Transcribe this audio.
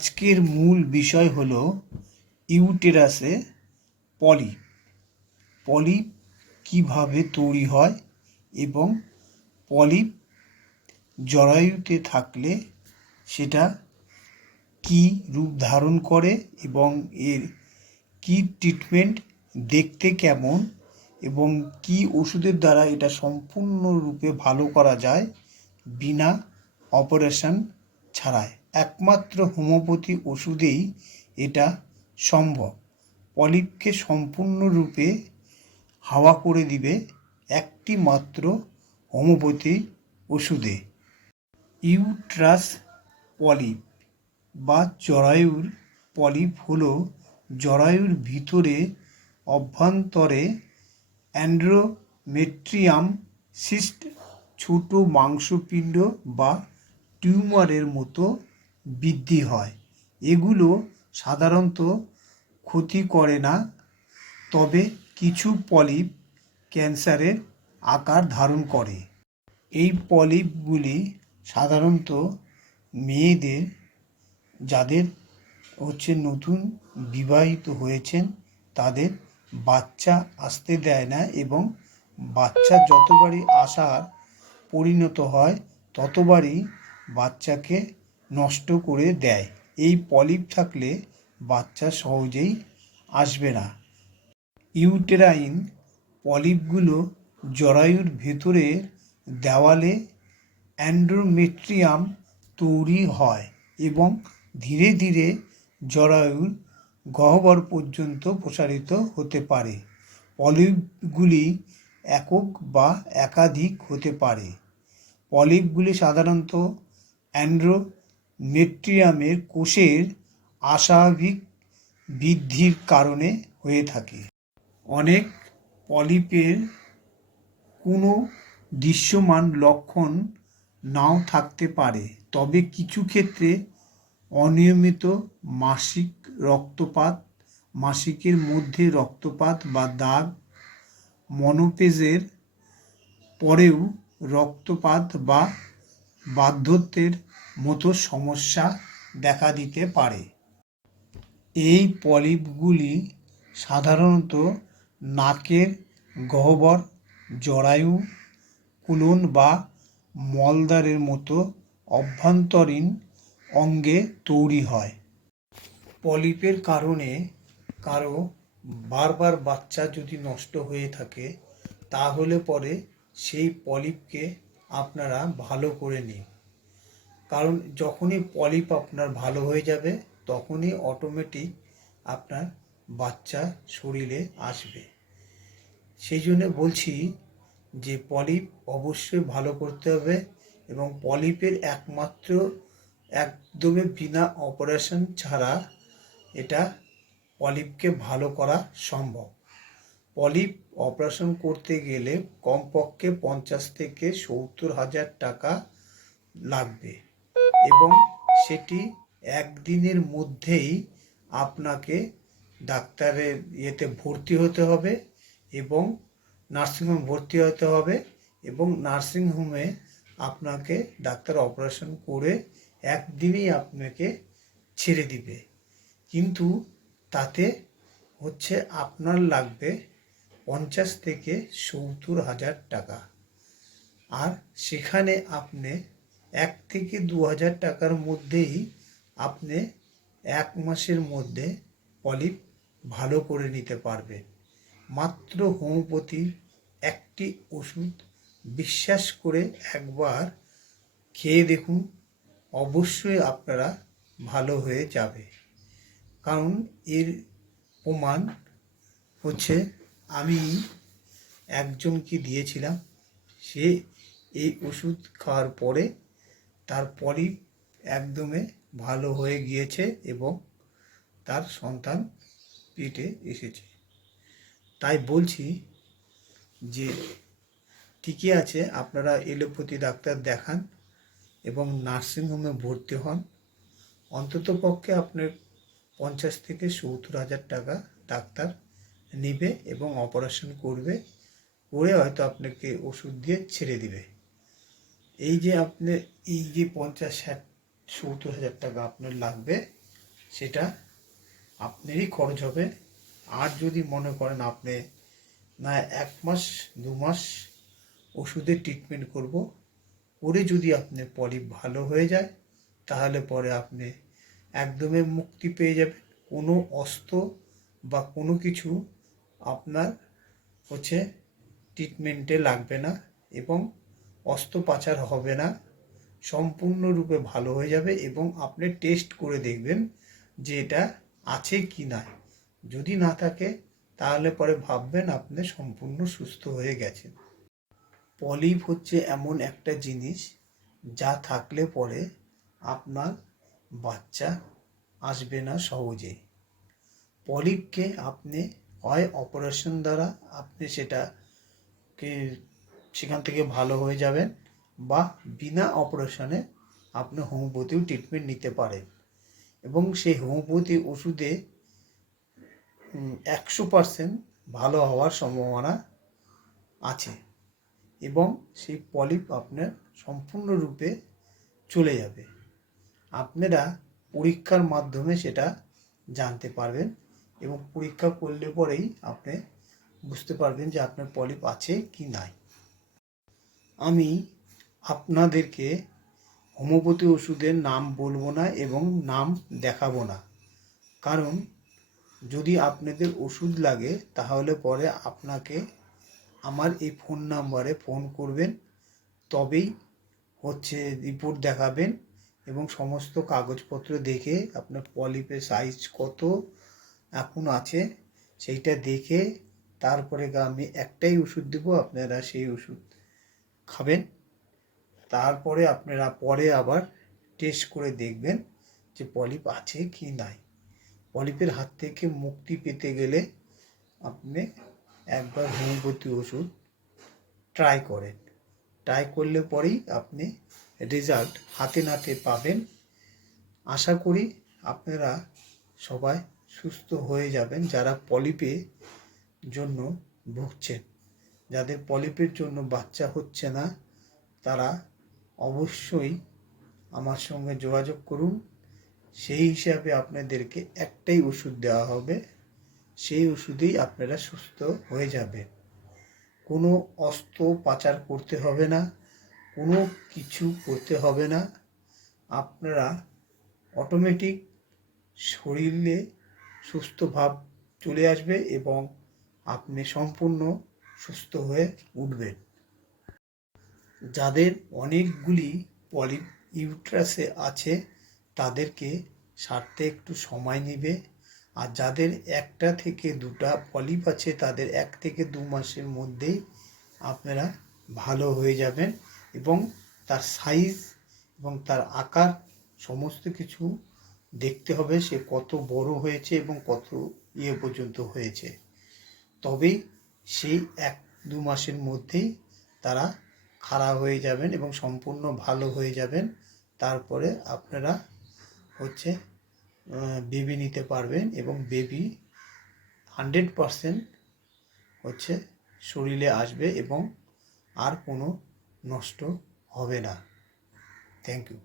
আজকের মূল বিষয় হলো ইউটেরাসে পলিপ। পলিপ কীভাবে তৈরি হয় এবং পলিপ জরায়ুতে থাকলে সেটা কী রূপ ধারণ করে এবং এর কী ট্রিটমেন্ট, দেখতে কেমন এবং কী ওষুধের দ্বারা এটা সম্পূর্ণরূপে ভালো করা যায় বিনা অপারেশন ছাড়াই। একমাত্র হোমিওপ্যাথি ওষুধেই এটা সম্ভব। পলিপকে সম্পূর্ণরূপে হাওয়া করে দিবে একটি মাত্র হোমিওপ্যাথি ওষুধে। ইউট্রাস পলিপ বা জরায়ুর পলিপ হলো জরায়ুর ভিতরে অভ্যন্তরে এন্ডোমেট্রিয়াম সিস্ট, ছোট মাংসপিণ্ড বা টিউমারের মতো বৃদ্ধি হয়। এগুলো সাধারণত ক্ষতি করে না, তবে কিছু পলিপ ক্যান্সারের আকার ধারণ করে। এই পলিপগুলি সাধারণত মেয়েদের, যাদের নতুন বিবাহিত হয়েছেন, তাদের বাচ্চা আসতে দেয় না এবং বাচ্চা যতবারই আসার পরিণত হয় ততবারই বাচ্চাকে নষ্ট করে দেয়। এই পলিপ থাকলে বাচ্চা সহজেই আসবে না। ইউটেরাইন পলিপগুলো জরায়ুর ভেতরে দেওয়ালে এন্ডোমেট্রিয়াম তৈরি হয় এবং ধীরে ধীরে জরায়ুর গহ্বর পর্যন্ত প্রসারিত হতে পারে। পলিপগুলি একক বা একাধিক হতে পারে। পলিপগুলি সাধারণত এন্ডোমেট্রিয়ামের কোষের অস্বাভাবিক বৃদ্ধির কারণে হয়ে থাকে। অনেক পলিপের কোনো দৃশ্যমান লক্ষণ নাও থাকতে পারে, তবে কিছু ক্ষেত্রে অনিয়মিত মাসিক রক্তপাত, মাসিকের মধ্যে রক্তপাত বা দাগ, মনোপজের পরেও রক্তপাত বা বার্ধক্যের মতো সমস্যা দেখা দিতে পারে। এই পলিপগুলি সাধারণত নাকের গহ্বর, জরায়ু, কোলন বা মলদ্বারের মতো অভ্যন্তরীণ অঙ্গে তৈরি হয়। পলিপের কারণে কারো বারবার বাচ্চা যদি নষ্ট হয়ে থাকে, তাহলে পরে সেই পলিপকে আপনারা ভালো করে নিন। কারণ যখনই পলিপ আপনার ভালো হয়ে যাবে তখনই অটোমেটিক আপনার বাচ্চা শরীরে আসবে। সেই জন্য বলছি যে পলিপ অবশ্যই ভালো করতে হবে এবং পলিপের একমাত্র একদমই বিনা অপারেশন ছাড়া এটা পলিপকে ভালো করা সম্ভব। পলিপ অপারেশন করতে গেলে কমপক্ষে 50 থেকে 70,000 টাকা লাগবে এবং সেটি একদিনের মধ্যেই আপনাকে ডাক্তারের ভর্তি হতে হবে এবং নার্সিংহোমে ভর্তি হতে হবে এবং নার্সিংহোমে আপনাকে ডাক্তার অপারেশন করে একদিনেই আপনাকে ছেড়ে দিবে। কিন্তু তাতে আপনার লাগবে 50 থেকে 70,000 টাকা। আর সেখানে আপনি 1 থেকে 2,000 টাকার মধ্যেই আপনি 1 মাসের মধ্যে পলিপ ভালো করে নিতে পারবেন। মাত্র হোমিওপ্যাথির একটি ওষুধ বিশ্বাস করে একবার খেয়ে দেখুন, অবশ্যই আপনারা ভালো হয়ে যাবে। কারণ এর প্রমাণ আমি একজনকে দিয়েছিলাম, সে এই ওষুধ খাওয়ার পরে তার পলিপ একদমই ভালো হয়ে গিয়েছে এবং তার সন্তান পেটে এসেছে। তাই বলছি যে ঠিকই আছে, আপনারা এলোপ্যাথি ডাক্তার দেখান এবং নার্সিংহোমে ভর্তি হন। অন্ততপক্ষে আপনার 50 থেকে 70,000 টাকা ডাক্তার নেবে এবং অপারেশন করবে, করে হয়তো আপনাকে ওষুধ দিয়ে ছেড়ে দিবে। এই যে 50-70,000 টাকা আপনার লাগবে, সেটা আপনারই খরচ হবে। আর যদি মনে করেন আপনি না 1 মাস 2 মাস ওষুধের ট্রিটমেন্ট করব, করে যদি আপনার পলিপ ভালো হয়ে যায়, তাহলে পরে আপনি একদমই মুক্তি পেয়ে যাবেন। কোনো অস্ত্র বা কোনো কিছু আপনার ট্রিটমেন্টে লাগবে না এবং অস্ত্রোপচার হবে না, সম্পূর্ণরূপে ভালো হয়ে যাবে। এবং আপনি টেস্ট করে দেখবেন যে এটা আছে কি না। যদি না থাকে তাহলে পরে ভাববেন আপনি সম্পূর্ণ সুস্থ হয়ে গেছেন। পলিপ হচ্ছে এমন একটা জিনিস যা থাকলে পরে আপনার বাচ্চা আসবে না সহজে। পলিপকে আপনি হয় অপারেশন দ্বারা আপনি সেখান থেকে ভালো হয়ে যাবেন, বা বিনা অপারেশনে আপনি হোমিওপ্যাথিও ট্রিটমেন্ট নিতে পারেন। এবং সেই হোমিওপ্যাথি ওষুধে 100% ভালো হওয়ার সম্ভাবনা আছে এবং সেই পলিপ আপনার সম্পূর্ণরূপে চলে যাবে। আপনারা পরীক্ষার মাধ্যমে সেটা জানতে পারবেন এবং পরীক্ষা করলে পরেই আপনি বুঝতে পারবেন যে আপনার পলিপ আছে কি নাই। আমি আপনাদেরকে হোমিওপ্যাথি ওষুধের নাম বলবো না এবং নাম দেখাবো না, কারণ যদি আপনাদের ওষুধ লাগে তাহলে পরে আপনাকে আমার এই ফোন নাম্বারে ফোন করবেন, তবেই রিপোর্ট দেখাবেন এবং সমস্ত কাগজপত্র দেখে আপনার পলিপের সাইজ কত এখন আছে সেইটা দেখে তারপরে আমি একটাই ওষুধ দেবো, আপনারা সেই ওষুধ খাবেন। তারপরে আপনারা পরে আবার টেস্ট করে দেখবেন যে পলিপ আছে কি নাই। পলিপের হাত থেকে মুক্তি পেতে গেলে আপনি একবার হোমিওপ্যাথি ওষুধ ট্রাই করেন। ট্রাই করলে পরেই আপনি রেজাল্ট হাতে নাতে পাবেন। আশা করি আপনারা সবাই সুস্থ হয়ে যাবেন। যারা পলিপের জন্য ভুগছেন, যাদের পলিপের জন্য বাচ্চা হচ্ছে না, তারা অবশ্যই আমার সঙ্গে যোগাযোগ করুন। সেই হিসাবে আপনাদেরকে একটাই ওষুধ দেওয়া হবে, সেই ওষুধেই আপনারা সুস্থ হয়ে যাবেন। কোনো অস্ত্রোপচার করতে হবে না, কোনো কিছু করতে হবে না। আপনারা অটোমেটিক শরীরে সুস্থ ভাব চলে আসবে এবং আপনি সম্পূর্ণ সুস্থ হয়ে উঠবেন। যাদের অনেকগুলি পলিপ ইউট্রাসে আছে তাদেরকে সারতে একটু সময় নেবে, আর যাদের 1টা থেকে 2টা পলিপ আছে তাদের 1 থেকে 2 মাসের মধ্যেই আপনারা ভালো হয়ে যাবেন এবং তার সাইজ এবং তার আকার সমস্ত কিছু দেখতে হবে, সে কত বড় হয়েছে এবং কত পর্যন্ত হয়েছে। তবেই সেই 1-2 মাসের মধ্যেই তারা খাড়া হয়ে যাবেন এবং সম্পূর্ণ ভালো হয়ে যাবেন। তারপরে আপনারা বেবি নিতে পারবেন এবং বেবি 100% শরীরে আসবে এবং আর কোনো নষ্ট হবে না। Thank you.